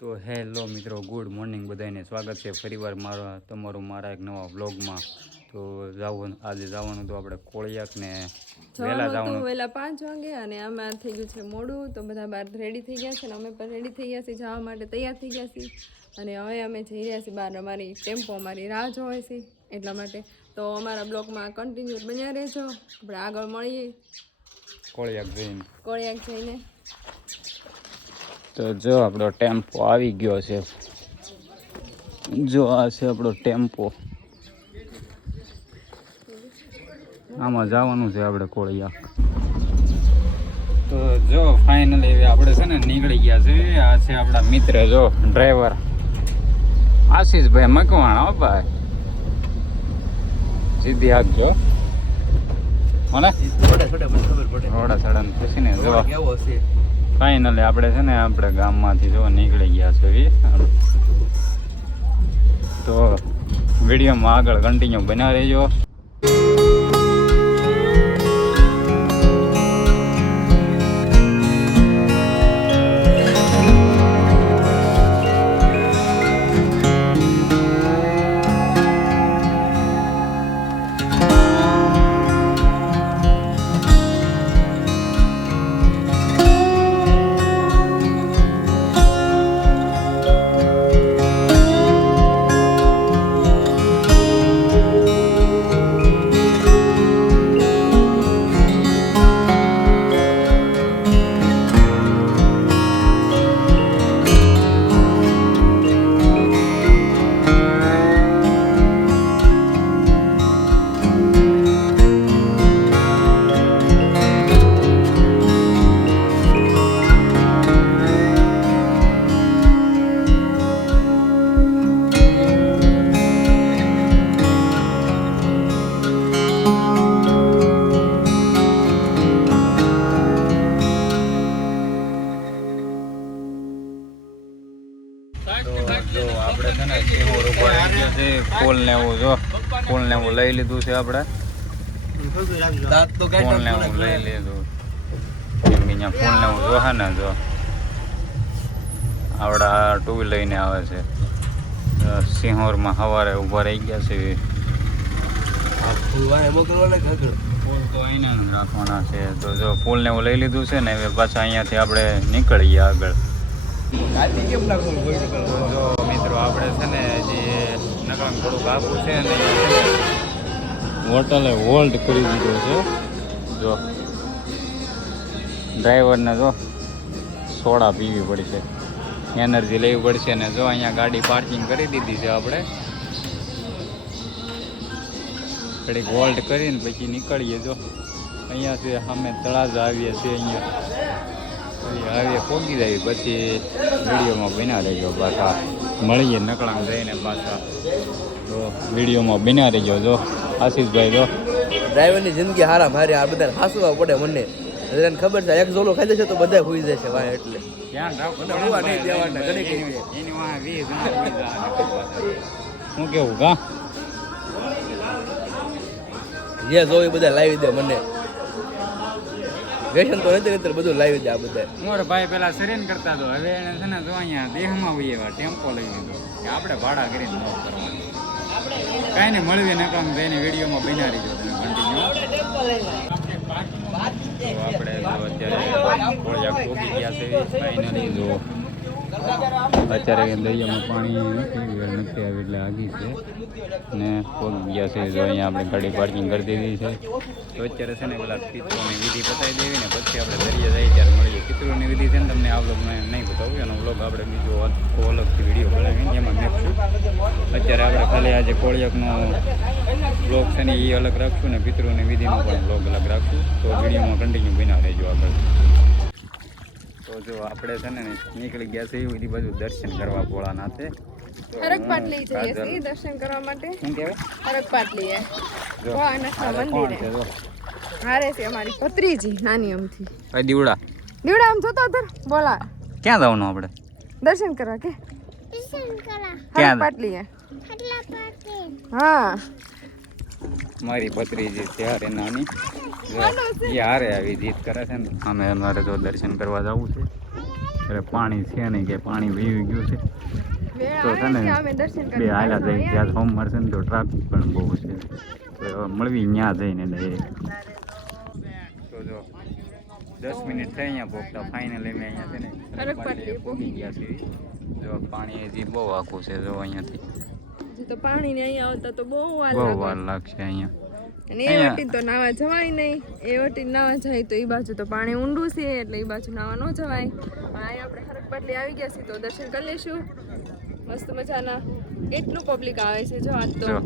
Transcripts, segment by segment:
તો હેલો મિત્રો, good morning બધાને સ્વાગત છે ફરીવાર તમારું મારા એક નવા વ્લોગમાં. તો આજે જવાનું તો આપણે કોળિયાક ને વહેલા જવાનું વહેલા 5 વાગે અને આમાં થઈ ગયું છે મોડું. તો બધા બહાર રેડી થઈ ગયા છે અને અમે પણ રેડી થઈ ગયા છીએ, જવા માટે તૈયાર થઈ ગયા છીએ. અને હવે અમે જઈ રહ્યા છીએ બહાર, અમારી ટેમ્પો અમારી રાહ જોવે છે એટલા માટે. તો અમારા બ્લોગમાં કન્ટિન્યુ બન્યા રહેજો. આપણે આગળ મળીએ કોળિયાક જઈને. તો જો આપણો ટેમ્પો આવી ગયો છે. જો આ છે આપણો ટેમ્પો, આમાં જવાનું છે આપણે કોળિયાક. તો જો ફાઇનલી આપણે છે ને નીકળી ગયા છે. આ છે આપણા મિત્ર, જો ડ્રાઈવર આશીષભાઈ મકવાણા. હો ભાઈ, સીધી હાકજો મને થોડા સડન પછી ને. જો ફાઇનલી આપણે છે ને આપણે ગામમાંથી જો નીકળી ગયા છે. તો વિડીયોમાં આગળ કન્ટિન્યુ બના રહેજો. આપણે છે ને સિંહોર ઉપર આવી ગયા છે. ફૂલ ને એવું જો, ફૂલ ને એવું લઈ લીધું છે આપણે. ફૂલ ને એવું લઈ લીધું કેમ કે અહીંયા ફૂલ ને એવું જો હે ને. જો આવડા ટુ વ્હીલ લઈને આવે છે. સિંહોરમાં સવારે ઊભા રહી ગયા છે. ફૂલ તો અહીંયા રાખવાના છે. તો જો ફૂલ ને એવું લઈ લીધું છે ને. હવે પાછા અહીંયાથી આપણે નીકળીએ આગળ. જો મિત્રો, આપણે છે ને જે નકળામાં થોડુંક આખું છે ને હોટલે હોલ્ડ કરી દીધો છે. જો ડ્રાઈવરને જો સોડા પીવી પડશે, એનર્જી લેવી પડશે. ને જો અહીંયા ગાડી પાર્કિંગ કરી દીધી છે આપણે. ઘડીક હોલ્ડ કરીને પછી નીકળીએ. જો અહીંયાથી અમે તળાજા આવીએ છીએ. અહીંયા હવે પહોંચી જાય પછી વિડીયોમાં બન્યા રહેજો. પાછા મળીએ નકળામાં જઈને પાછા. તો વિડીયોમાં બન્યા રહેજો. જો આશીષભાઈ, જો ડ્રાઈવરની જિંદગી હારા મારી, આ બધા હાસવા પડે મને. બધાને ખબર છે એક ઝોલો ખાઈ જશે તો બધા હોઈ જશે વાય. એટલે ધ્યાન રાખો. હું કેવું કા જે જોઈ બધા લાવી દે મને. વ્યસન તો નથી, બધું લાવી દે આ બધા. મારો ભાઈ પેલા સરેન કરતા હતો, હવે એને છે ને જો અહીંયા દેહમાં હોય એવા ટેમ્પો લઈ લીધો કે આપણે ભાડા કરીને ન કરવાનું. કાંઈ નહીં, મળવી નકામ જઈને વિડીયોમાં બના રહીજો તમે કન્ટિન્યુ. તો આપણે અત્યારે કોળિયાક પહોંચી ગયા છે ફાઇનલી. જો અત્યારે દરિયામાં પાણી નથી આવ્યું એટલે આગી છે ને પહોંચી ગયા છે. જો અહીંયા આપણે ગાડી પાર્કિંગ કરી દીધી છે. તો અત્યારે છે ને પેલા પિતૃની વિધિ બતાવી દેવી ને પછી આપણે દરિયા જઈએ ત્યારે મળીએ. પિતૃની વિધિ છે ને તમને આ વ્લોગ નહીં બતાવું, એનો વ્લોગ આપણે બીજો અલગથી વિડીયો બનાવીને એમાં નાખશું. અત્યારે આપણે ખાલી આજે કોળિયાકનો વ્લોગ છે ને એ અલગ રાખશું ને પિતૃની વિધિનો પણ વ્લોગ અલગ રાખશું. તો વિડીયોમાં કન્ટિન્યુ બના રહેજો આગળ. તો જો આપણે છે ને નીકળી ગયા છે એ બધી બાજુ દર્શન કરવા ભોળાનાથે. હરકપાટલી જઈએ છીએ દર્શન કરવા માટે. શું કહેવાય? હરકપાટલી ભોળાનાથના મંદિરે. હારે છે અમારી ભત્રીજી નાની અમથી. દીવડા આમ જોતો અધર બોલા. ક્યાં જવાનું આપણે દર્શન કરવા? કે હરકપાટલી હા. મારી ભત્રીજી ત્યારે નાની એ હારે આવી જીત કરે છે ને. અમે અમારે તો દર્શન કરવા જવું છે. અરે પાણી છે નહીં કે પાણી વીવી ગયું છે તો છે ને અમે દર્શન બે હાલા જઈ ત્યાં સોમવાર છે ને તો ટ્રાફિક પણ બહુ છે તો હવે મળવી ત્યાં જઈને ડાયરેક્ટ તો જો 10 મિનિટ થઈ અહીંયા પહોંચતા ફાઇનલી મેં અહીંયા છે ને હરક પાટલી પહોંચી ગયા છીએ જો પાણી હજી બહુ આખું છે જો અહીંયાથી હજી તો પાણી ને અહીંયા આવતા તો બહુ વાર બહુ લાગે વાર લાગશે અહીંયા અને એ વટી તો નાવા જવાય નહીં એ વટી નાવા જાય તો એ બાજુ તો પાણી ઊંડું છે એટલે એ બાજુ નાવા ન જવાય પણ અહીંયા આપણે હરક પાટલી આવી ગયા છીએ તો દર્શન કરી લઈશું મસ્ત મજાના કેટલું પબ્લિક આવે છે જો આજ તો જો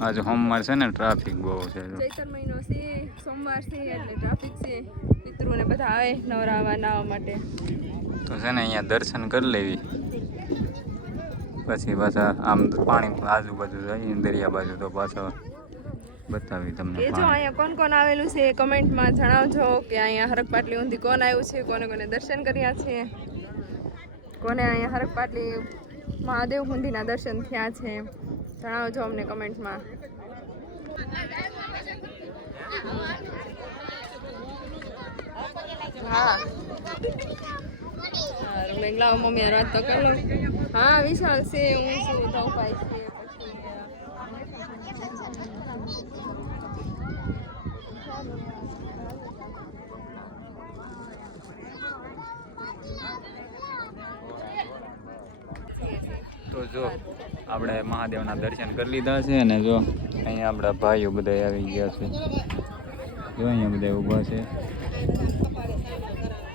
આજે સોમવાર છે ને ટ્રાફિક બહુ છે જો ચૈતર મહિનો છે સોમવાર છે એટલે ટ્રાફિક છે પિતૃને બધા આવે નવરાવા નાવા માટે તો છે ને અહીંયા દર્શન કરી લેવી પછી પાછા આમ પાણી આજુબાજુ જઈએ દરિયા બાજુ તો પાછા બતાવી તમને એ જો અહીંયા કોણ કોણ આવેલું છે એ કમેન્ટમાં જણાવજો કે અહીંયા હરક પાટલી ઊંધી કોણ આવ્યું છે કોને કોને દર્શન કર્યા છે કોને અહીંયા હરક પાટલી મહાદેવ ઊંધીના દર્શન થયા છે જણાવજો અમને કમેન્ટમાં હા મેં લાવો મમ્મી વાત તો કરી લો હા વિશાલ છે હું છું ધવભાઈ છે પછી તો જો આપણે મહાદેવના દર્શન કરી લીધા છે અને જો અહીંયા આપણા ભાઈઓ બધા આવી ગયા છે જો અહીંયા બધા ઊભા છે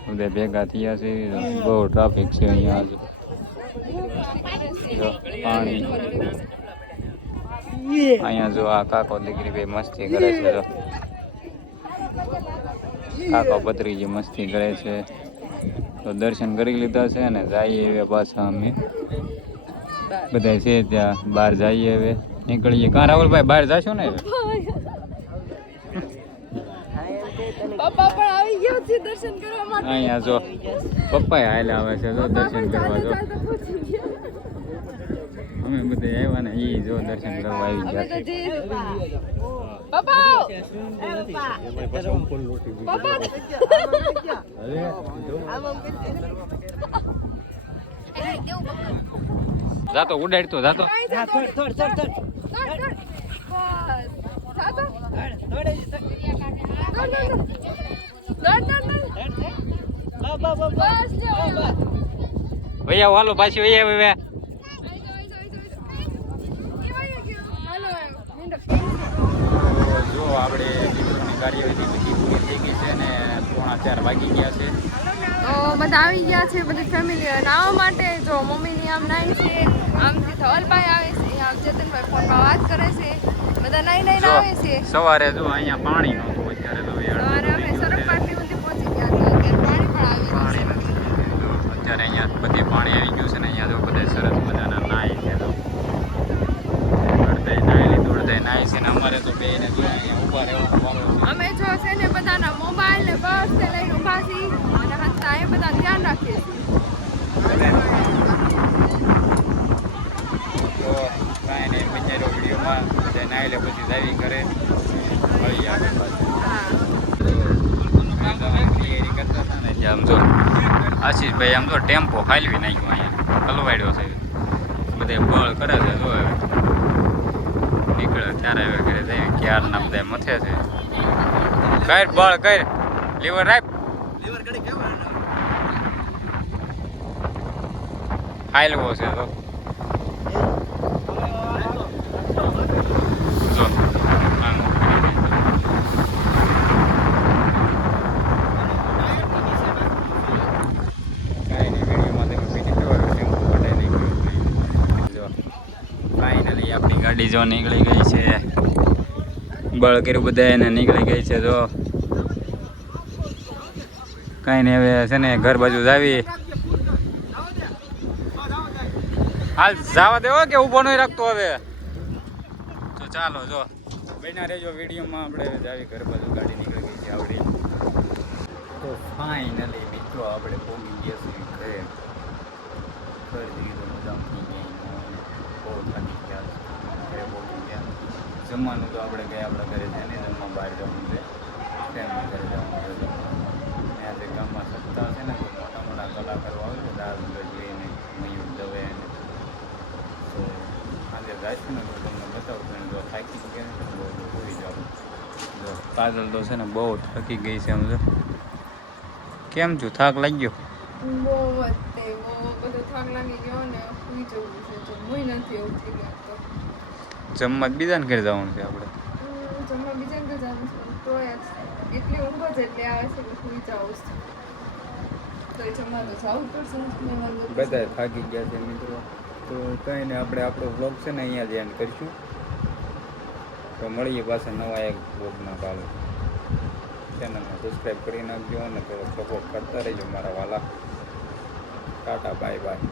બધા ભેગા થયા છે બહુ ટ્રાફિક છે અહીંયા આજે જો પાણી અહીંયા જો આ કાકો દીકરી બે મસ્તી કરે છે જો કાકો ભત્રીજી મસ્તી કરે છે તો દર્શન કરી લીધા છે અને જઈએ હવે પાછા અમે બધા છે ત્યાં બહાર જઈએ હવે નીકળીએ કાં રાહુલભાઈ બહાર જાશો ને હવે પપ્પા પણ આવી ગયા છે દર્શન કરવા માટે અહીંયા જો પપ્પા હાલ આવે છે જો દર્શન કરવા જો અમે બધા આવ્યા ને એ જો દર્શન કરવા આવી ગયા છે જાતો ઉડાડતો જાતો ભૈયા હાલો પાછી ભૈયા હવે જો આપણે કાર્યવાહી બધી પૂરી થઈ ગઈ છે ને 3:45 વાગી ગયા છે તો બધા આવી ગયા છે બધી ફેમિલી નાવા માટે જો મમ્મીની આમ નાઈ છે આમથી ધવલભાઈ આવે છે આમ ચેતનભાઈ ફોનમાં વાત કરે છે બધા નાઈ નાઈને આવે છે સવારે જો અહીંયા પાણી નહોતું અત્યારે તો સવારે અમે સરક પાટલી સુધી પહોંચી ગયા હતા અત્યારે પાણી પણ આવી ગયું જો અત્યારે અહીંયા બધે પાણી આવી ગયું છે ને અહીંયા જો બધા સરસ મજાના નાય છે તો દોડતા નાય છે ને અમારે તો બે ને જો અહીંયા ઊભા રહેવાનો વારો છે અમે જો છે ને બધાના મોબાઈલ ને બસ ને લઈને ઊભા છીએ અને હસતા એ બધા ધ્યાન રાખીએ છીએ તો કાંઈ નહીં બિચારો વિડીયોમાં બધા નાઈ લે પછી જાવી કરે મળી આવે તૈયારી કરતા હતા ને આમ જો આશીષભાઈ આમ તો ટેમ્પો ફાલવી નાખ્યો અહીંયા હલવાડ્યો છે બધા બળ કરે છે જો નીકળે ત્યારે હવે ઘરે જઈએ ક્યારના બધા મથે છે કર બળ કર લીવર રાખ હાલવો છે તો જો આમ કાંઈ નહીં વિડીયોમાં તમે પીટી ખબર ટેમ્પો કઢાઈ નહીં જો ફાઇનલી આપણી ગાડી જો નીકળી ગઈ છે બળ કર્યું બધા એને નીકળી ગઈ છે જો કાંઈ નહીં હવે છે ને ઘર બાજુ જ આવી હાલ જવા દેવો કે ઊભો નહીં રાખતો હવે તો ચાલો જો બન્યા રહેજો વિડીયોમાં આપણે જાવી ઘર બાજુ ગાડી નીકળી ગઈ છે આવડી તો ફાઇનલી મિત્રો આપણે પહોંચી ગયા છીએ ઘરે ઘર જેવી તો મજા થઈ ગઈ બહુ થાકી ગયા ઘરે પહોંચી ગયા જમવાનું તો આપણે ગયા આપણા ઘરે છે ને જમવા બહાર જવાનું છે ફેમિલી ઘરે જવાનું છે ત્યાં જે ગામમાં સપ્તાહ છે ને તો મોટા મોટા કલાકારો આવે જઈશું ને તો તમને બતાવું છું જો થાકી ગયા છે ને બહુ હોઈ જાવ જો કાજલ તો છે ને બહુ થાકી ગઈ છે સમજો કેમ છું થાક લાગ્યો બહુ બધો થાક લાગી ગયો ને સુઈ જવું છે જમવું નથી એવું થઈ ગયું તો જમવા બીજાને ઘરે જવાનું છે આપણે જમવા બીજા ને જવાનું છે તો એટલી ઊંઘ જ એટલી આવે છે કે સુઈ જાઉં છું તો એ જમવા તો જવું પડશે ને બધા થાકી ગયા છે મિત્રો તો કંઈ ને આપણે આપણો બ્લોગ છે ને અહીંયા જ એન્ડ કરીશું તો મળીએ પાછા નવા એક બ્લોગમાં કાલે ચેનલને સબસ્ક્રાઈબ કરી નાખજો અને થોડો સપોર્ટ કરતા રહેજો મારા વાલા ટાટા બાય બાય